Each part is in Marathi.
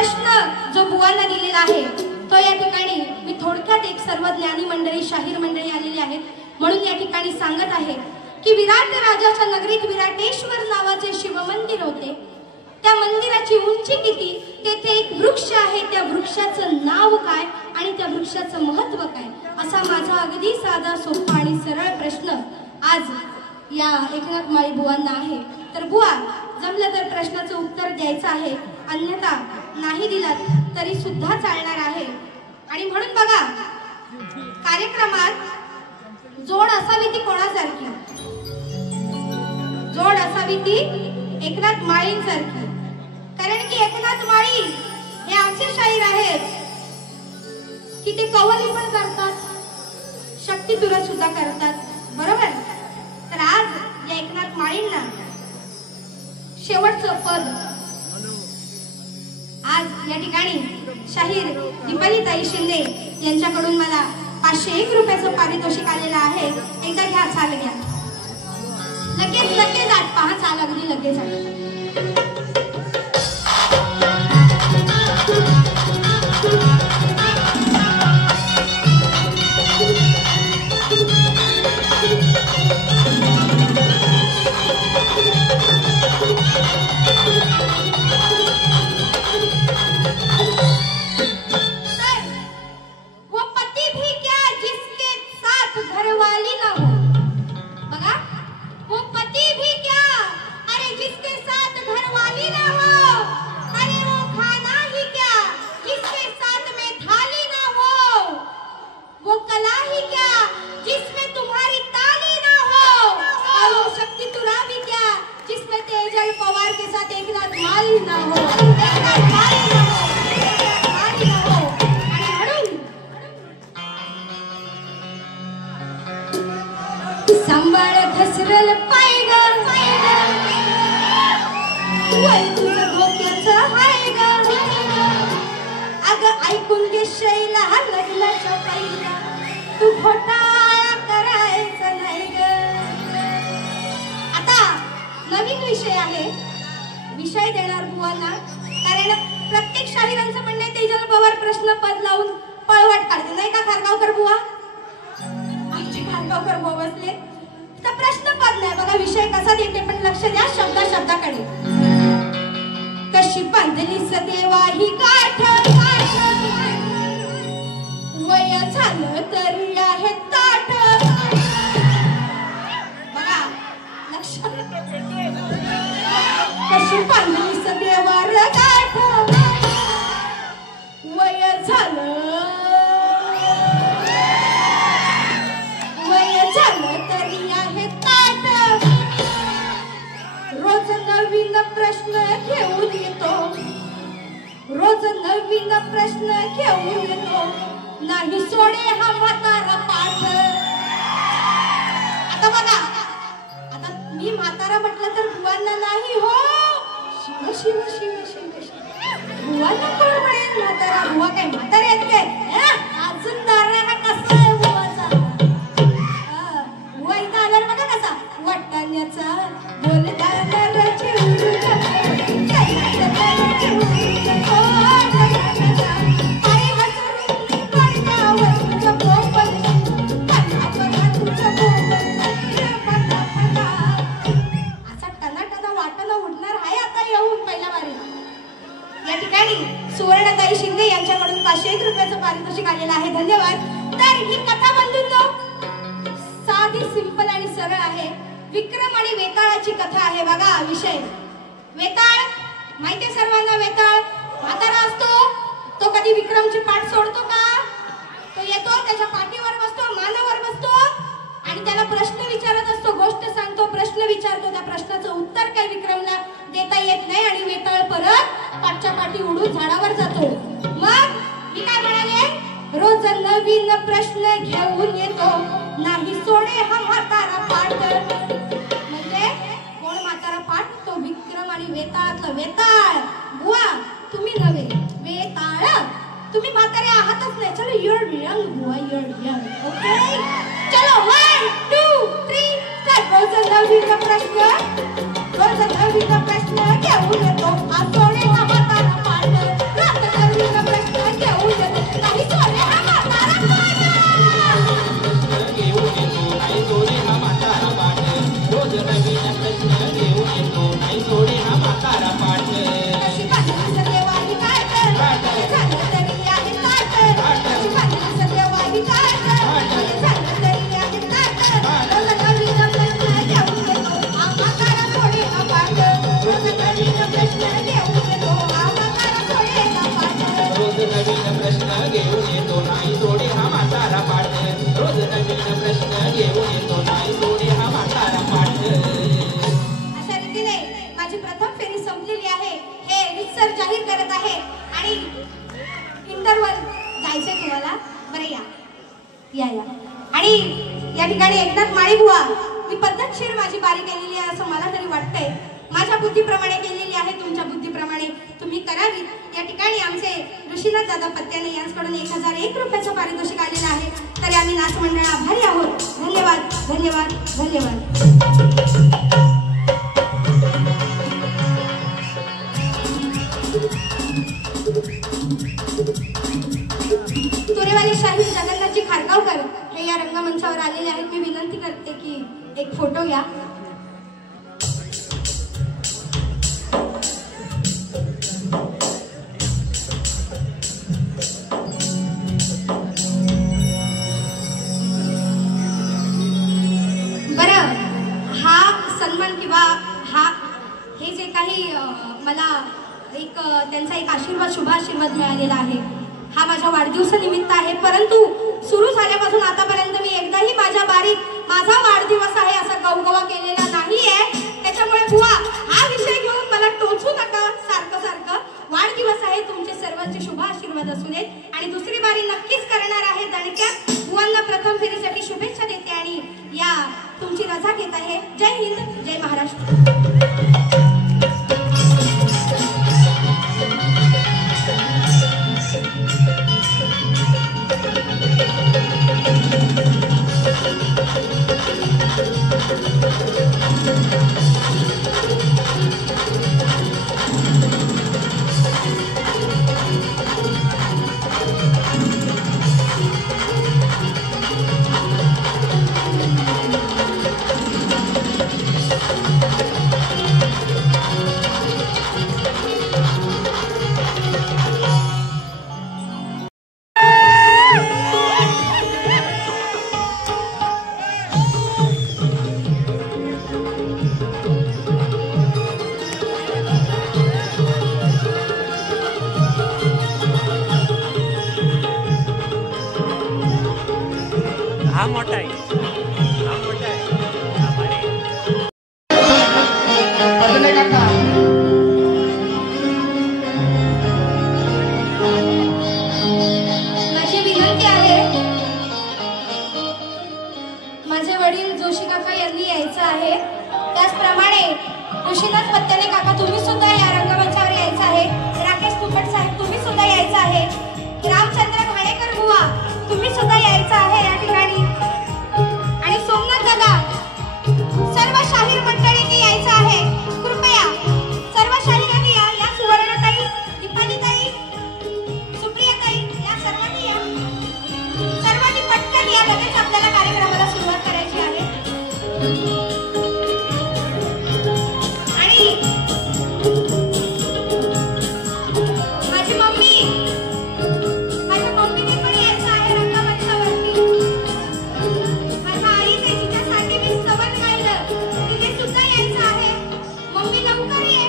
प्रश्न जो बुवांना दिलेला आहे तो या ठिकाणी मी थोडक्यात एक सर्व ज्ञानी मंडळी शाहीर मंडळी आलेली आहेत म्हणून या ठिकाणी सांगत आहे की विराट राजाच्या नगरीत विराटेश्वर नावाचे शिवमंदिर होते। त्या मंदिराची उंची किती, तेथे एक वृक्ष आहे, त्या वृक्षाचं नाव काय आणि त्या वृक्षाचं महत्त्व काय, असा माझा अगदी साधा सोपा आणि सरळ प्रश्न आज या एकनाथ माळी बुवांना आहे। तर बुवा जमलं तर प्रश्नाचं उत्तर द्यायचं आहे, अन्यथा नाही दिलात तरी सुद्धा चालणार आहे। आणि म्हणून बघा कार्यक्रमात जोड असावी ती कोणासारखी, जोड असावी ती एकनाथ माळींसारखी, कारण की एकनाथ माळी हे असे शाहीर आहेत की ते कव्वाली पण करतात, शक्तितुरा सुद्धा करतात, बरोबर। तर आज या एकनाथ माळींना शेवटचं पद आज या ठिकाणी शाहीर दीपालीताई शिंदे यांच्याकडून मला 501 रुपयाचं पारितोषिक आलेलं आहे। एकदा घ्या, चाल घ्या, लगेच लगेच आठ पहा, चाल अगदी लगेच आठ। प्रश्न घेऊन येतो, येतो नाही सोडे हा म्हातारा पाठ रोज नवीन प्रश्न घेऊन येतो नाही सोडे हा म्हातारा पाठ अशा रीतीने माझी प्रथम फेरी संपलेली आहे हे रितसर जाहीर करत आहे आणि इंटरवल जायचंय तुम्हाला बरं या आणि या ठिकाणी एकनाथ माळी बुवा मी पद्धतशीर माझी बारी केलेली आहे असं मला तरी वाटतंय माझ्या बुद्धीप्रमाणे केलेली आहे तुमच्या बुद्धीप्रमाणे तुम्ही करावी या ठिकाणी आमचे ऋषीनाथ दादा पत्त्याने यांच्याकडून 1001 रुपयाचं पारितोषिक आलेलं आहे तरी आम्ही नाच मंडळ आभारी आहोत धन्यवाद धन्यवाद धन्यवाद तुरेवाली शाहीर जगन्नाथजी खारगावकर हे या रंगमंचावर आलेले आहेत मी विनंती करते की एक फोटो घ्या बरं हा सन्मान किंवा हे जे काही मला त्यांचा एक आशीर्वाद शुभ आशीर्वाद मिळालेला आहे हा माझ्या वाढदिवसानिमित्त आहे परंतु सुरू झाल्यापासून आतापर्यंत मी एकदाही माझ्या बारीत माझा वाढदिवस आहे असा गवगवा केलेला नाहीये त्याच्यामुळे बुवा हा विषय घेऊन मला टोचू नका सारखं वाढदिवस आहे तुमचे सर्वांचे शुभ आशीर्वाद असू देत आणि दुसरी बारी नक्कीच करणार आहे दणक्यात बुवांना प्रथम फेरीसाठी शुभेच्छा देते आणि या तुमची रजा घेत आहे जय हिंद जय महाराष्ट्र हा मोठा आहे माझी विनंती आहे माझे वडील जोशी काका यांनी यायचं आहे त्याचप्रमाणे ऋषीनाथ पत्त्याने काका तुम्ही सुद्धा या रंगमंचावर यायचं आहे राकेश तुपट साहेब तुम्ही सुद्धा यायचं आहे रामचंद्र घाणेकर बुवा तुम्ही सुद्धा यायचं आहे या ठिकाणी आणि सोमनाथ दादा सर्व शाहीर मंडळींनी यायचं आहे कृपया सर्व शाहिरांनी या सुवर्णताई दीपालीताई सुप्रियाताई या सर्वांनी या सर्वांनी पटकन या लगेच आपल्याला कार्यक्रमाला सुरुवात करायची आहे आणि माझी मम्मीने पण यायचं आहे रंगमंचावरती माझ्या आईचे जिच्यासाठी मी स्तवन गायलं तिने सुद्धा यायचं आहे मम्मी लवकर ये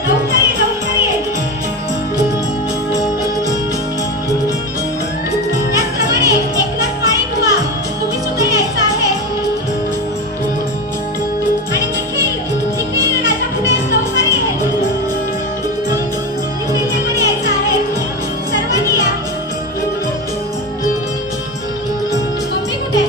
मम्मी लवकर ये त्याचप्रमाणे एकनाथ माळी बुवा तुम्ही सुद्धा यायचं आहे आणि निखिल राजापुढे लवकर ये निखिलने पण यायचं आहे सर्वांनी या मम्मी कुठे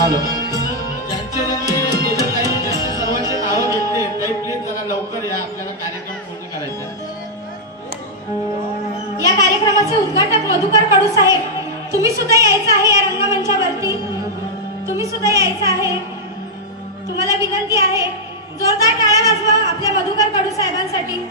हॅलो ज्यांचे सर्वांचे नावं घेतले ते प्लीज जरा लवकर या आपल्याला कार्यक्रम पूर्ण करायचा आहे या कार्यक्रमाचे उद्घाटक मधुकर कडू साहेब, तुम्ही सुद्धा यायचं आहे या रंगमंचावरती, तुम्ही सुद्धा यायचं आहे. तुम्हाला विनंती आहे, जोरदार टाळ्या वाजवा आपल्या मधुकर कडू साहेबांसाठी.